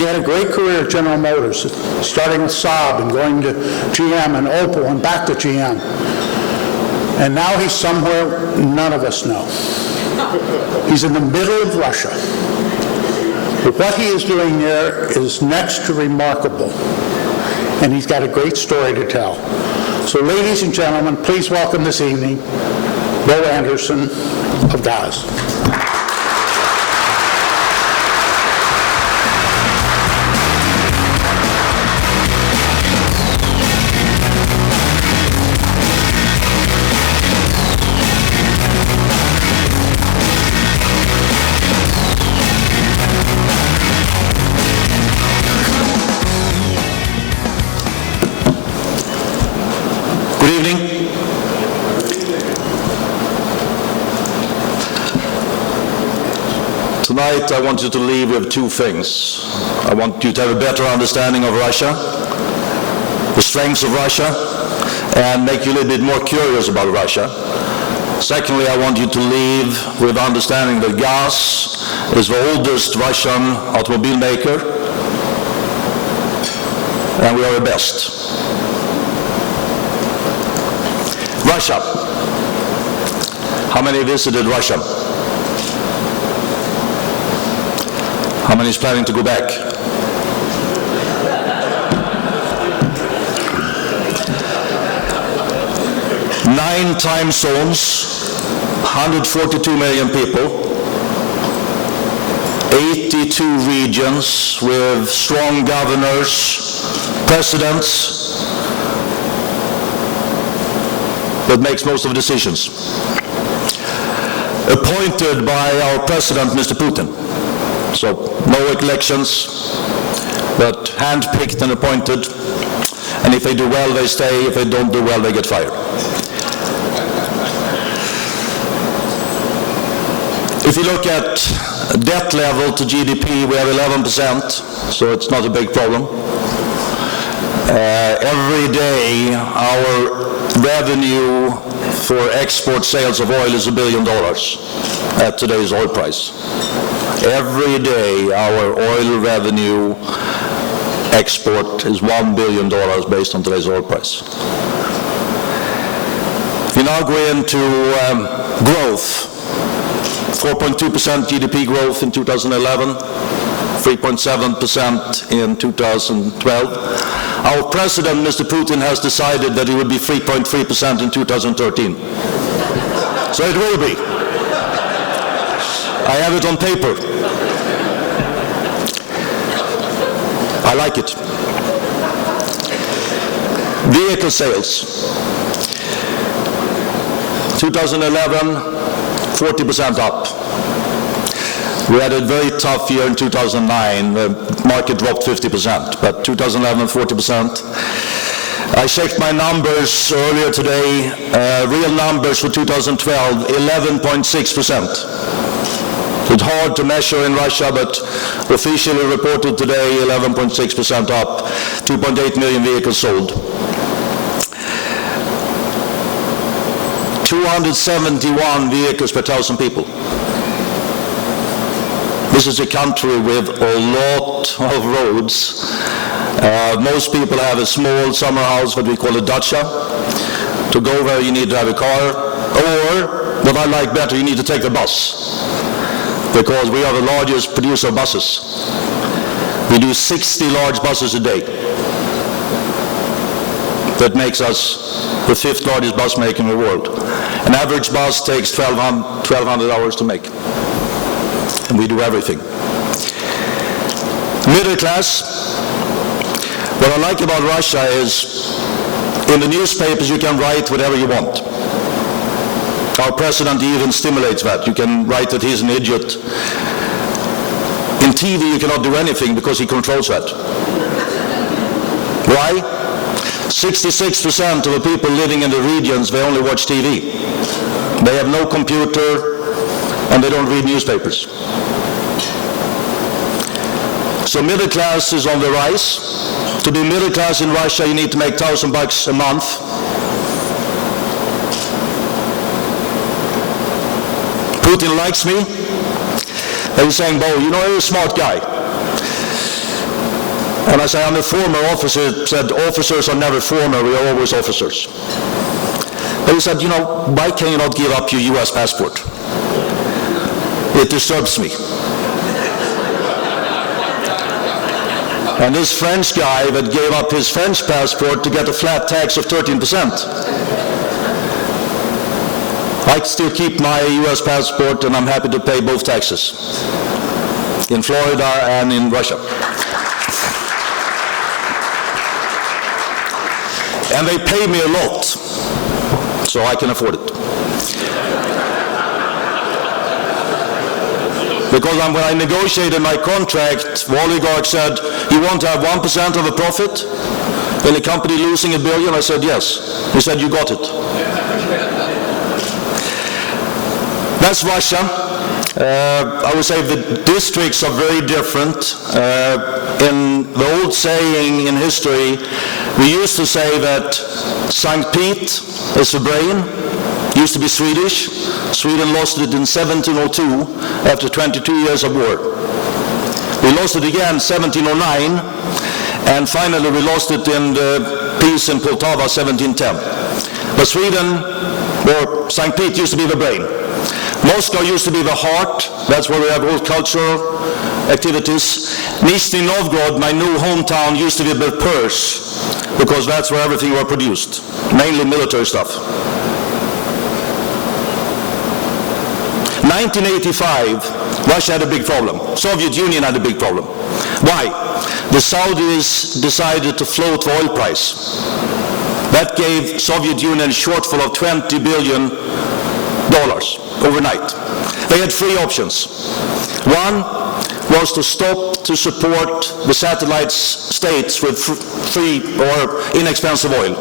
He had a great career at General Motors, starting with Saab and going to GM and Opel and back to GM. And now he's somewhere none of us know. He's in the middle of Russia. But what he is doing there is next to remarkable. And he's got a great story to tell. So ladies and gentlemen, please welcome this evening Bo Andersson of GAZ. Tonight, I want you to leave with two things. I want you to have a better understanding of Russia, the strengths of Russia, and make you a little bit more curious about Russia. Secondly, I want you to leave with understanding that GAZ is the oldest Russian automobile maker, and we are the best. Russia. How many visited Russia? How many is planning to go back? Nine time zones, 142 million people, 82 regions with strong governors, presidents that makes most of the decisions. Appointed by our president, Mr. Putin. So no elections, but hand-picked and appointed. And if they do well, they stay. If they don't do well, they get fired. If you look at debt level to GDP, we have 11%, so it's not a big problem. Every day, our revenue for export sales of oil is $1 billion at today's oil price. Every day, our oil revenue export is $1 billion based on today's oil price. We now go into growth. 4.2% GDP growth in 2011, 3.7% in 2012. Our president, Mr. Putin, has decided that it would be 3.3% in 2013. So it will be. I have it on paper. I like it. Vehicle sales. 2011, 40% up. We had a very tough year in 2009. The market dropped 50%, but 2011, 40%. I checked my numbers earlier today. Real numbers for 2012, 11.6%. It's hard to measure in Russia, but officially reported today, 11.6% up, 2.8 million vehicles sold. 271 vehicles per 1,000 people. This is a country with a lot of roads. Most people have a small summer house, what we call a dacha. To go there, you need to have a car, or, what I like better, you need to take the bus. Because we are the largest producer of buses. We do 60 large buses a day. That makes us the 5th largest bus maker in the world. An average bus takes 1,200 hours to make. And we do everything. Middle class. What I like about Russia is, in the newspapers you can write whatever you want. Our president even stimulates that. You can write that he's an idiot. In TV you cannot do anything because he controls that. Why? 66% of the people living in the regions, they only watch TV. They have no computer and they don't read newspapers. So middle class is on the rise. To be middle class in Russia, you need to make $1,000 a month. Putin likes me. And he's saying, Bo, you know, you're a smart guy. And I say, I'm a former officer. He said, officers are never former, we are always officers. But he said, why can you not give up your U.S. passport? It disturbs me. And this French guy that gave up his French passport to get a flat tax of 13%. I still keep my U.S. passport, and I'm happy to pay both taxes, in Florida and in Russia. And they pay me a lot, so I can afford it. Because when I negotiated my contract, the oligarch said, you want to have 1% of the profit in a company losing $1 billion? I said, yes. He said, you got it. That's Russia. I would say the districts are very different. In the old saying in history, we used to say that St. Pete is the brain. It used to be Swedish. Sweden lost it in 1702 after 22 years of war. We lost it again in 1709, and finally we lost it in the peace in Poltava 1710. But Sweden, or St. Pete, used to be the brain. Moscow used to be the heart. That's where we have all cultural activities. Nizhny Novgorod, my new hometown, used to be the purse, because that's where everything was produced, mainly military stuff. 1985, Russia had a big problem. Soviet Union had a big problem. Why? The Saudis decided to float the oil price. That gave Soviet Union a shortfall of $20 billion overnight. They had three options. One was to stop to support the satellite states with free or inexpensive oil,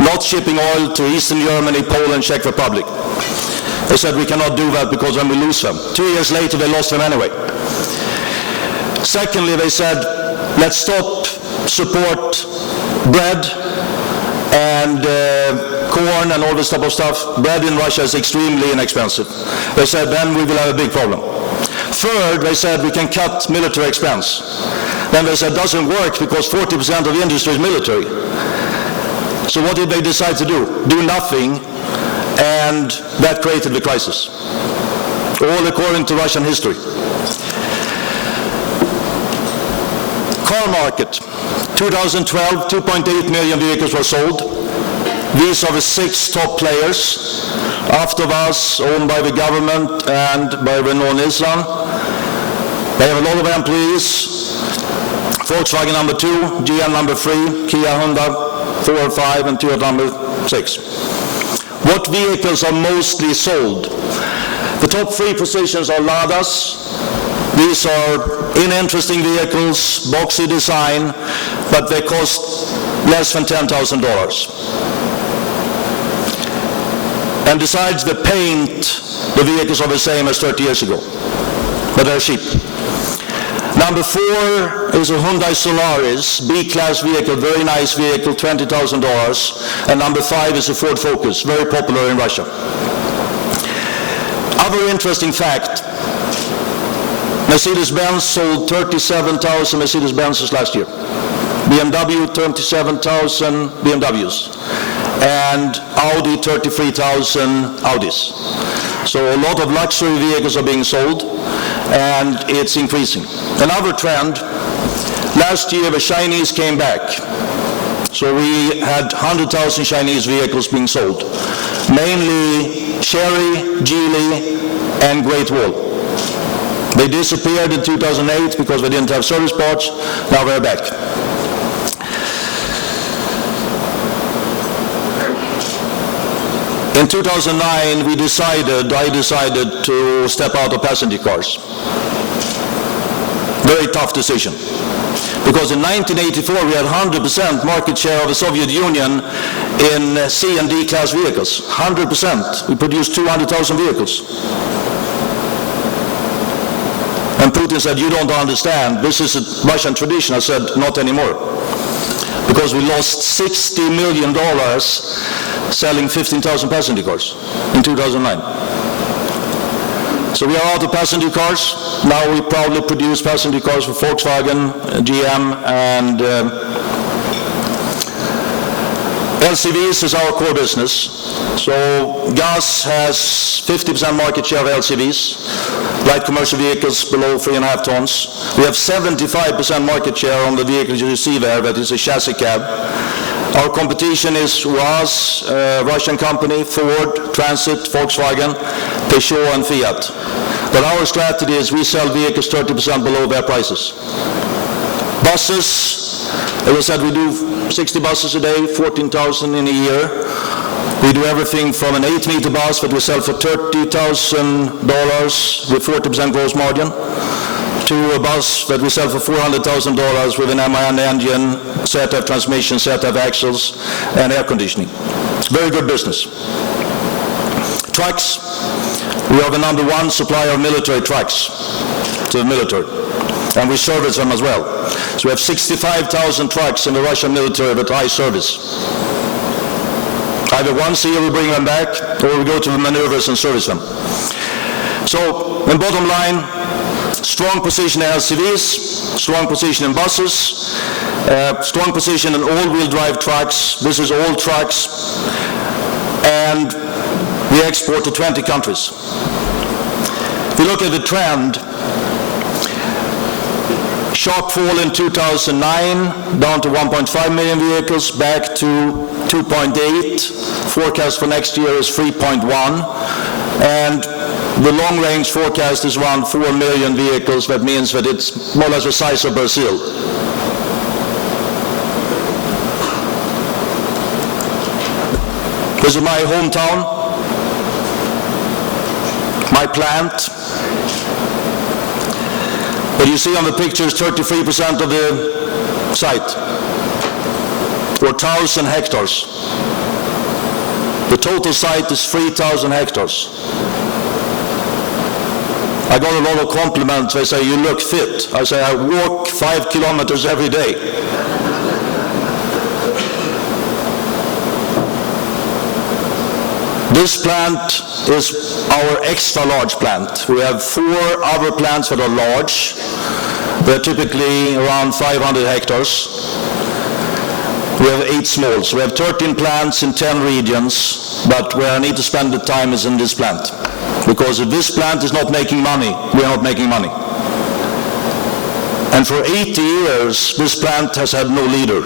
not shipping oil to Eastern Germany, Poland, Czech Republic. They said, we cannot do that because then we lose them. 2 years later, they lost them anyway. Secondly, they said, let's stop support bread and corn and all this type of stuff. Bread in Russia is extremely inexpensive. They said, then we will have a big problem. Third, they said, we can cut military expense. Then they said, it doesn't work because 40% of the industry is military. So what did they decide to do? Do nothing. And that created the crisis, all according to Russian history. Car market, 2012, 2.8 million vehicles were sold. These are the 6 top players. Afterwas, owned by the government and by Renault-Nissan. They have a lot of employees. Volkswagen number 2, GM number 3, Kia, Honda 4 and 5, and Toyota number 6. What vehicles are mostly sold? The top 3 positions are Ladas. These are interesting vehicles, boxy design, but they cost less than $10,000. And besides the paint, the vehicles are the same as 30 years ago, but they're cheap. Number 4 is a Hyundai Solaris, B-class vehicle, very nice vehicle, $20,000. And number 5 is a Ford Focus, very popular in Russia. Other interesting fact, Mercedes-Benz sold 37,000 Mercedes-Benzes last year. BMW, 27,000 BMWs. And Audi, 33,000 Audis. So a lot of luxury vehicles are being sold, and it's increasing. Another trend, last year the Chinese came back. So we had 100,000 Chinese vehicles being sold, mainly Chery, Geely, and Great Wall. They disappeared in 2008 because they didn't have service parts. Now they're back. In 2009, I decided to step out of passenger cars. Very tough decision. Because in 1984, we had 100% market share of the Soviet Union in C and D class vehicles. 100%. We produced 200,000 vehicles. And Putin said, you don't understand. This is a Russian tradition. I said, not anymore. Because we lost $60 million selling 15,000 passenger cars in 2009. So we are out of passenger cars. Now we proudly produce passenger cars for Volkswagen, GM, and LCVs is our core business. So GAZ has 50% market share of LCVs, light commercial vehicles below 3.5 tons. We have 75% market share on the vehicles you see there, that is a chassis cab. Our competition is GAZ, Russian company, Ford, Transit, Volkswagen, Peugeot, and Fiat. But our strategy is we sell vehicles 30% below their prices. Buses, as I said, we do 60 buses a day, 14,000 in a year. We do everything from an 8-meter bus that we sell for $30,000 with 40% gross margin, to a bus that we sell for $400,000 with an MAN engine, ZF transmission, ZF axles, and air conditioning. Very good business. Trucks, we are the #1 supplier of military trucks to the military, and we service them as well. So we have 65,000 trucks in the Russian military that I service. Either once a year we bring them back, or we go to the maneuvers and service them. So, in bottom line, strong position in LCVs, strong position in buses, strong position in all-wheel drive trucks. This is all trucks, and we export to 20 countries. If you look at the trend, sharp fall in 2009, down to 1.5 million vehicles, back to 2.8. Forecast for next year is 3.1, and the long-range forecast is around 4 million vehicles. That means that it's more or less the size of Brazil. This is my hometown, my plant. But you see on the pictures 33% of the site, or 1,000 hectares. The total site is 3,000 hectares. I got a lot of compliments. They say, you look fit. I say, I walk 5 kilometers every day. This plant is our extra large plant. We have 4 other plants that are large. They're typically around 500 hectares. We have 8 small. So we have 13 plants in 10 regions, but where I need to spend the time is in this plant. Because if this plant is not making money, we are not making money. And for 80 years, this plant has had no leader.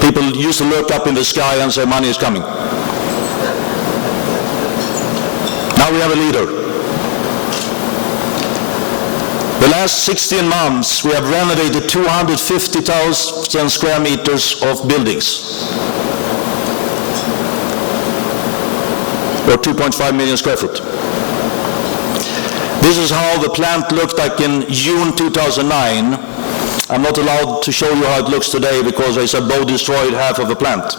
People used to look up in the sky and say, money is coming. Now we have a leader. The last 16 months, we have renovated 250,000 square meters of buildings, or 2.5 million square foot. This is how the plant looked like in June 2009. I'm not allowed to show you how it looks today because they said Bo destroyed half of the plant.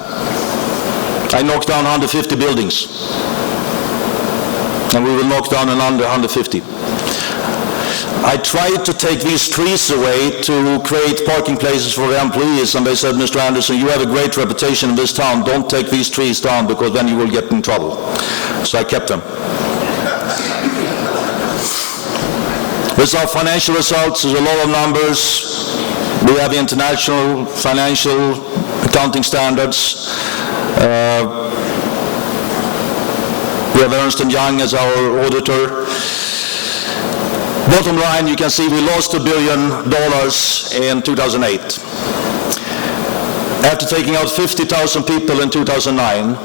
I knocked down 150 buildings, and we will knock down another 150. I tried to take these trees away to create parking places for the employees, and they said, Mr. Andersson, you have a great reputation in this town. Don't take these trees down because then you will get in trouble. So I kept them. This is our financial results. There's a lot of numbers. We have international financial accounting standards. We have Ernst & Young as our auditor. Bottom line, you can see we lost $1 billion in 2008. After taking out 50,000 people in 2009,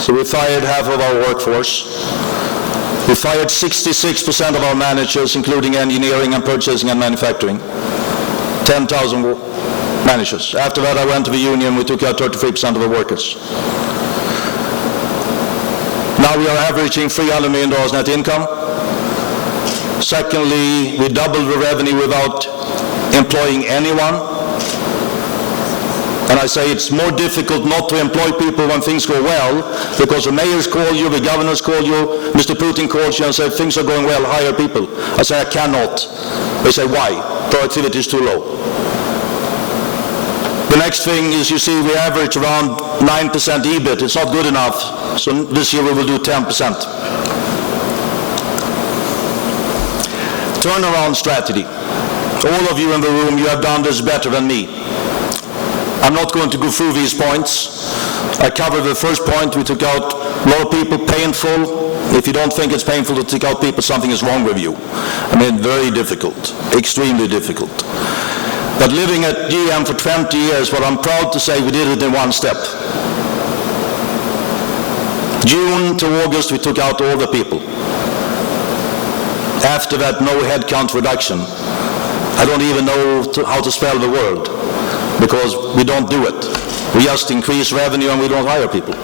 so we fired half of our workforce. We fired 66% of our managers, including engineering and purchasing and manufacturing. 10,000 managers. After that, I went to the union. We took out 33% of the workers. Now we are averaging $300 million net income. Secondly, we doubled the revenue without employing anyone. And I say it's more difficult not to employ people when things go well, because the mayors call you, the governors call you, Mr. Putin calls you and says things are going well, hire people. I say I cannot. They say why? Productivity is too low. The next thing is, you see, we average around 9% EBIT. It's not good enough. So this year we will do 10%. turnaround strategy. All of you in the room, you have done this better than me. I'm not going to go through these points. I covered the first point. We took out a lot of people, painful. If you don't think it's painful to take out people, something is wrong with you. I mean, very difficult, extremely difficult. But living at GM for 20 years, what I'm proud to say, we did it in one step. June to August, we took out all the people. After that, no headcount reduction. I don't even know how to spell the word, because we don't do it. We just increase revenue and we don't hire people.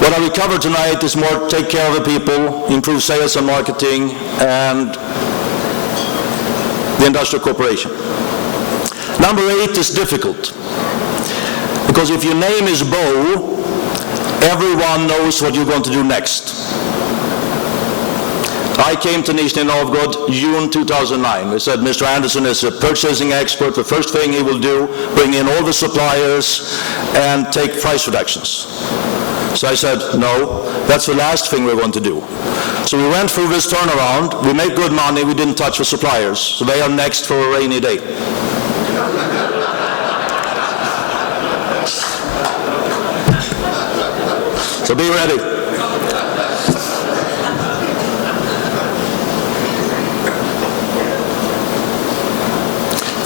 What I will cover tonight is more take care of the people, improve sales and marketing, and the industrial corporation. Number 8 is difficult, because if your name is Bo, everyone knows what you're going to do next. I came to Nizhny Novgorod June 2009. They said, Mr. Andersson is a purchasing expert. The first thing he will do, bring in all the suppliers and take price reductions. So I said, no, that's the last thing we're going to do. So we went through this turnaround. We made good money. We didn't touch the suppliers. So they are next for a rainy day. So be ready.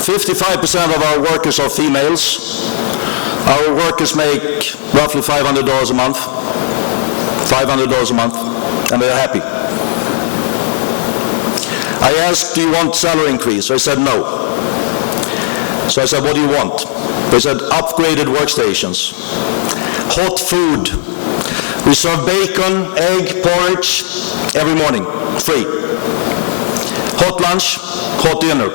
55% of our workers are females. Our workers make roughly $500 a month. $500 a month, and they're happy. I asked, do you want salary increase? I said no. So I said, what do you want? They said, upgraded workstations, hot food. We serve bacon, egg, porridge every morning, free. Hot lunch, hot dinner.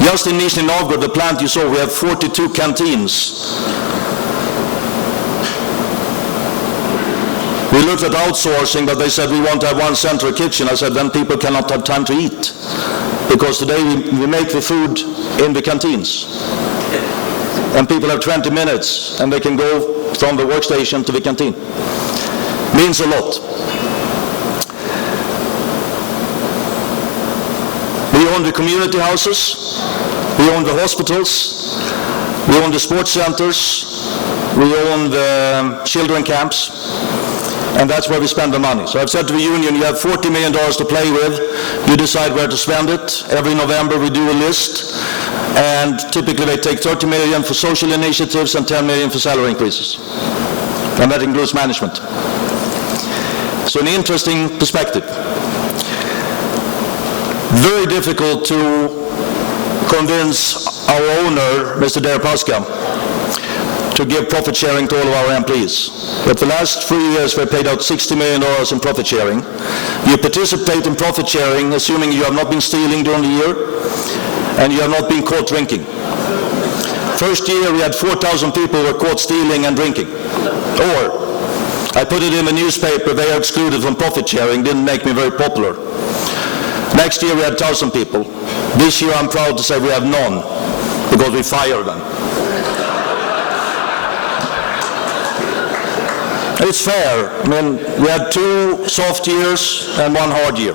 Just in Nizhny Novgorod, the plant you saw, we have 42 canteens. We looked at outsourcing, but they said we want to have one central kitchen. I said, then people cannot have time to eat, because today we make the food in the canteens. And people have 20 minutes, and they can go from the workstation to the canteen. Means a lot. We own the community houses. We own the hospitals, we own the sports centers, we own the children camps, and that's where we spend the money. So I've said to the union, you have $40 million to play with, you decide where to spend it. Every November we do a list, and typically they take $30 million for social initiatives and $10 million for salary increases. And that includes management. So an interesting perspective. Very difficult to convince our owner, Mr. Deripaska, to give profit sharing to all of our employees. But the last 3 years we paid out $60 million in profit sharing. You participate in profit sharing assuming you have not been stealing during the year and you have not been caught drinking. First year we had 4,000 people who were caught stealing and drinking. Or, I put it in the newspaper, they are excluded from profit sharing, didn't make me very popular. Next year we had 1,000 people. This year I'm proud to say we have none, because we fired them. It's fair. I mean, we had 2 soft years and 1 hard year.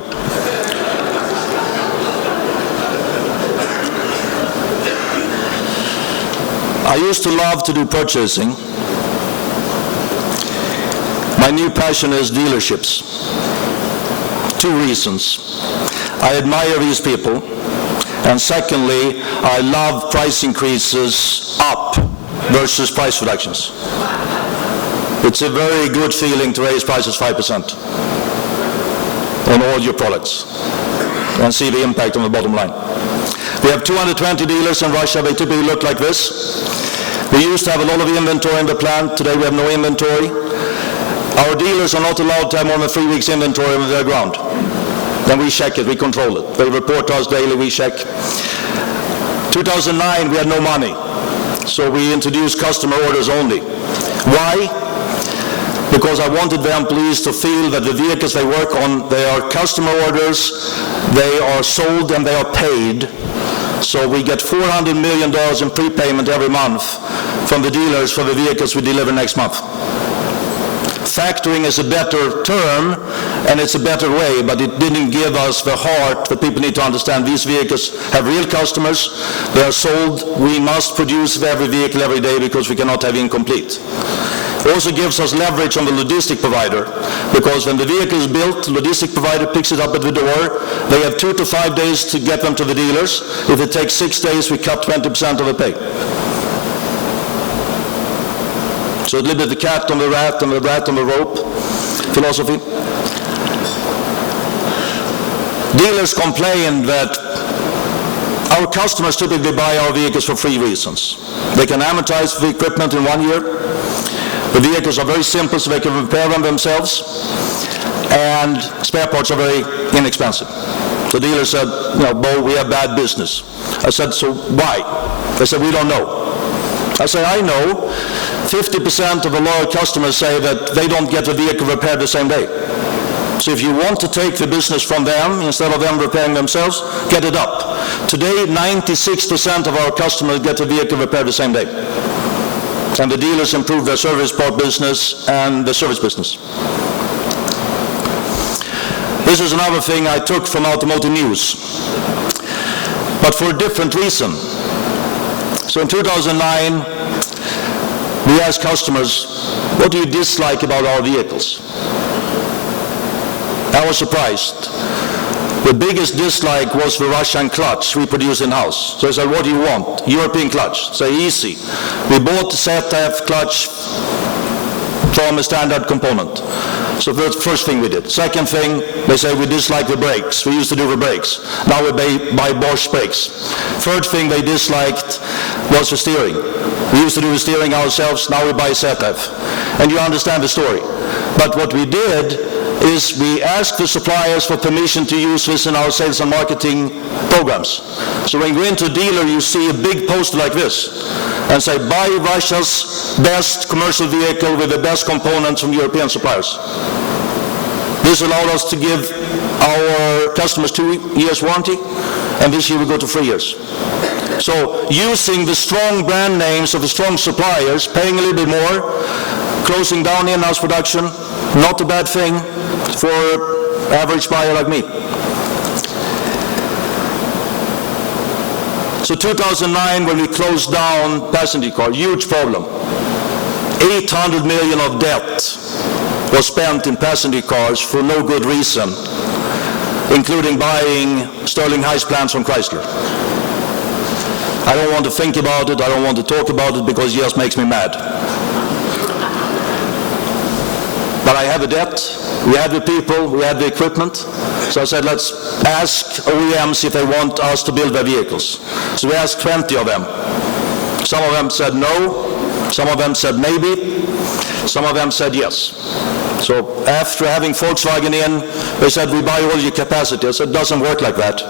I used to love to do purchasing. My new passion is dealerships. 2 reasons. I admire these people, and secondly, I love price increases up versus price reductions. It's a very good feeling to raise prices 5% on all your products and see the impact on the bottom line. We have 220 dealers in Russia. They typically look like this. We used to have a lot of inventory in the plant. Today we have no inventory. Our dealers are not allowed to have more than 3 weeks inventory on their ground. Then we check it, we control it. They report to us daily, we check. 2009, we had no money. So we introduced customer orders only. Why? Because I wanted the employees to feel that the vehicles they work on, they are customer orders, they are sold and they are paid. So we get $400 million in prepayment every month from the dealers for the vehicles we deliver next month. factoring is a better term, and it's a better way, but it didn't give us the heart that people need to understand. These vehicles have real customers. They are sold. We must produce every vehicle every day because we cannot have incomplete. It also gives us leverage on the logistic provider, because when the vehicle is built, the logistic provider picks it up at the door. They have 2 to 5 days to get them to the dealers. If it takes 6 days, we cut 20% of the pay. So a little bit the cat on the rat and the rat on the rope philosophy. Dealers complain that our customers typically buy our vehicles for 3 reasons. They can amortize the equipment in 1 year. The vehicles are very simple, so they can repair them themselves. And spare parts are very inexpensive. The dealer said, Bo, we have bad business. I said, so why? They said, we don't know. I said, I know. 50% of a lot of customers say that they don't get the vehicle repaired the same day. So if you want to take the business from them, instead of them repairing themselves, get it up. Today, 96% of our customers get the vehicle repaired the same day. And the dealers improve their service part business and the service business. This is another thing I took from Automotive News, but for a different reason. So in 2009, we asked customers, what do you dislike about our vehicles? I was surprised. The biggest dislike was the Russian clutch we produce in-house. So I said, what do you want? European clutch. Say, easy. We bought the ZF clutch from a standard component. So that's the first thing we did. Second thing, they say we dislike the brakes. We used to do the brakes. Now we buy Bosch brakes. Third thing they disliked was the steering. We used to do the steering ourselves. Now we buy ZF. And you understand the story. But what we did is we asked the suppliers for permission to use this in our sales and marketing programs. So when you go into a dealer, you see a big poster like this and say, buy Russia's best commercial vehicle with the best components from European suppliers. This allowed us to give our customers 2 years warranty, and this year we go to 3 years. So using the strong brand names of the strong suppliers, paying a little bit more, closing down in-house production, not a bad thing for an average buyer like me. So 2009, when we closed down passenger car, huge problem. 800 million of debt was spent in passenger cars for no good reason, including buying Sterling Heights plants from Chrysler. I don't want to think about it, I don't want to talk about it because it just makes me mad. But I have a debt, we have the people, we have the equipment. So I said, let's ask OEMs if they want us to build their vehicles. So we asked 20 of them. Some of them said no, some of them said maybe, some of them said yes. So after having Volkswagen in, they said, we buy all your capacity. I said, it doesn't work like that.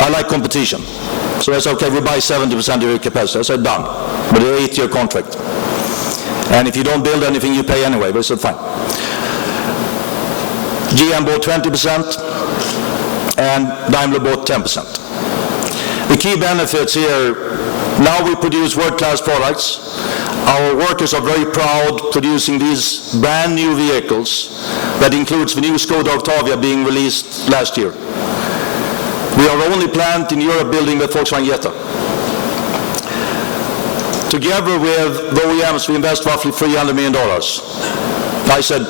I like competition. So I said, okay, we buy 70% of your capacity. I said, done, with an 8-year contract. And if you don't build anything, you pay anyway. They said, fine. GM bought 20%, and Daimler bought 10%. The key benefits here, now we produce world-class products. Our workers are very proud producing these brand new vehicles that includes the new Skoda Octavia being released last year. We are the only plant in Europe building the Volkswagen Jetta. Together with the OEMs, we invest roughly $300 million. I said,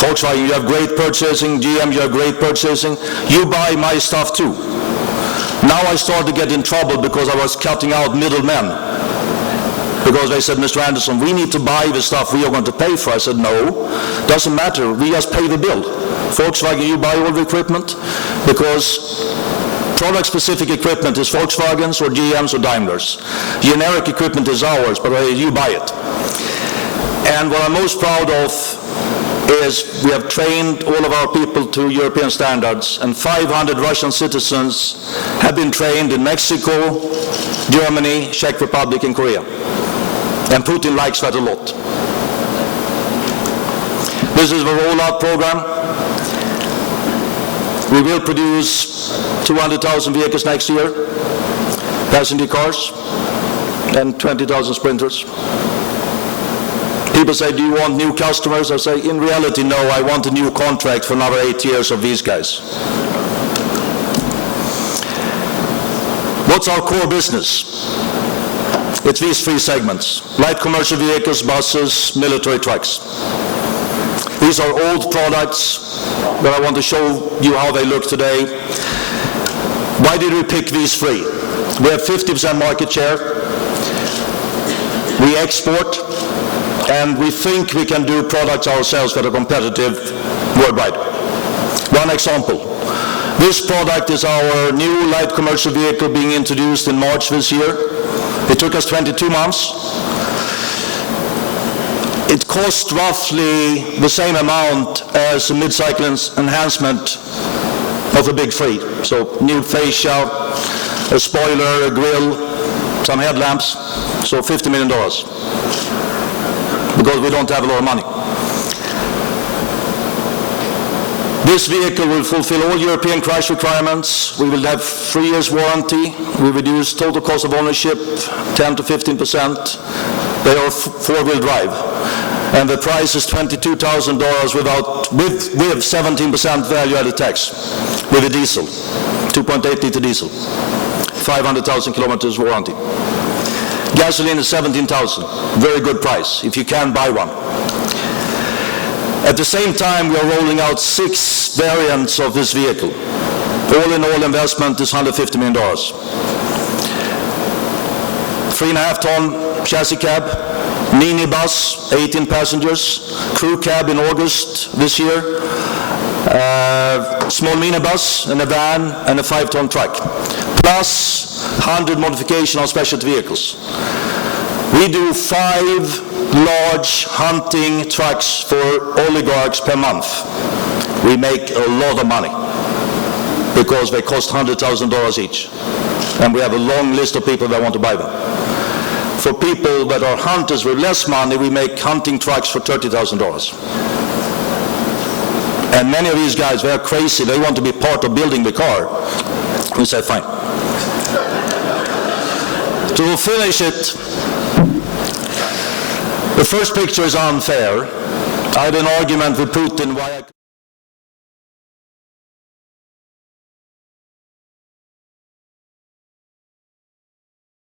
Volkswagen, you have great purchasing. GM, you have great purchasing. You buy my stuff too. Now I started to get in trouble because I was cutting out middlemen. Because they said, Mr. Andersson, we need to buy the stuff we are going to pay for. I said, no, doesn't matter. We just pay the bill. Volkswagen, you buy all the equipment because product-specific equipment is Volkswagen's or GM's or Daimler's. Generic equipment is ours, but you buy it. And what I'm most proud of is we have trained all of our people to European standards, and 500 Russian citizens have been trained in Mexico, Germany, Czech Republic, and Korea. And Putin likes that a lot. This is the rollout program. We will produce 200,000 vehicles next year, passenger cars, and 20,000 Sprinters. People say, do you want new customers? I say, in reality, no, I want a new contract for another 8 years of these guys. What's our core business? It's these three segments: light commercial vehicles, buses, military trucks. These are old products, but I want to show you how they look today. Why did we pick these three? We have 50% market share. We export, and we think we can do products ourselves that are competitive worldwide. One example. This product is our new light commercial vehicle being introduced in March this year. It took us 22 months. It cost roughly the same amount as a mid-cycle enhancement of a big three. So new fascia, a spoiler, a grille, some headlamps, so $50 million. Because we don't have a lot of money. This vehicle will fulfill all European crash requirements. We will have 3 years warranty. We reduce total cost of ownership 10 to 15%. They are four-wheel drive. And the price is $22,000 with 17% value-added tax with a diesel, 2.8 liter diesel, 500,000 kilometers warranty. Gasoline is $17,000, very good price if you can buy one. At the same time, we are rolling out 6 variants of this vehicle. All in all, investment is $150 million. 3.5-ton chassis cab, minibus, 18 passengers, crew cab in August this year, small minibus and a van and a 5-ton truck, plus 100 modification on specialty vehicles. We do 5 large hunting trucks for oligarchs per month. We make a lot of money because they cost $100,000 each. And we have a long list of people that want to buy them. For people that are hunters with less money, we make hunting trucks for $30,000. And many of these guys, they're crazy. They want to be part of building the car. We say, fine. To finish it, the first picture is unfair. I had an argument with Putin why I